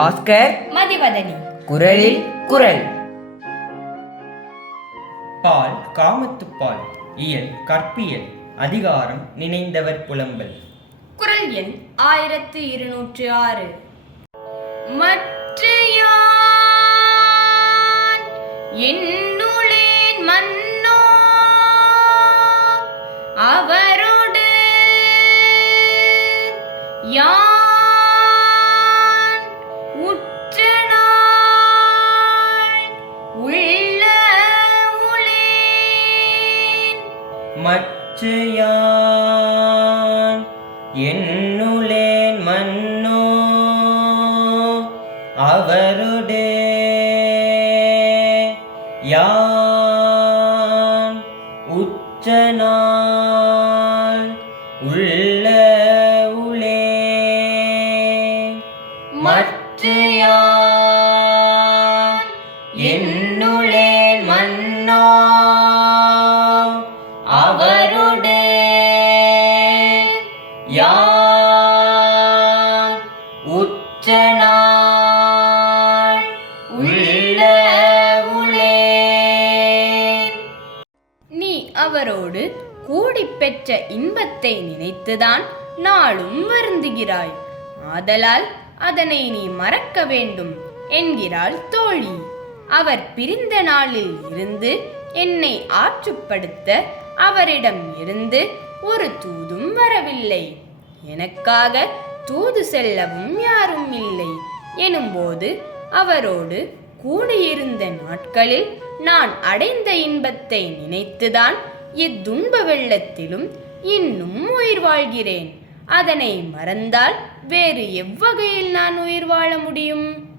பாஸ்கர். மதிவதனி. குரலில் குரல். பால் காமத்துப்பால் இயல் கற்பியல் அதிகாரம் நினைந்தவர் புலம்பல். குரல் எண் ஆயிரத்து இருநூற்று ஆறு. மற்ற என்னுளேன் மன்னோ அவரோடு யான் மற்றையான் என்னுளேன் மன்னோ அவருடே யான். உச்சனால் உள்ள உளே மற்றையான் என்னுளேன் யா உச்சனாள் உள்ள உளே நீ அவரோடு கூடி பெற்ற இன்பத்தை நினைத்துதான் நாளும் வருந்துகிறாய். ஆதலால் அதனை நீ மறக்க வேண்டும் என்கிறாள் தோழி. அவர் பிரிந்த நாளில் இருந்து என்னை ஆற்றுப்படுத்த அவரிடம் இருந்து ஒரு தூதும் வரவில்லை. எனக்காக தூது செல்லவும் யாரும் இல்லை. எனும்போது அவரோடு கூடியிருந்த நாட்களில் நான் அடைந்த இன்பத்தை நினைத்துதான் இத்துன்ப வெள்ளத்திலும் இன்னும் உயிர் வாழ்கிறேன். அதனை மறந்தால் வேறு எவ்வகையில் நான் உயிர் வாழ முடியும்?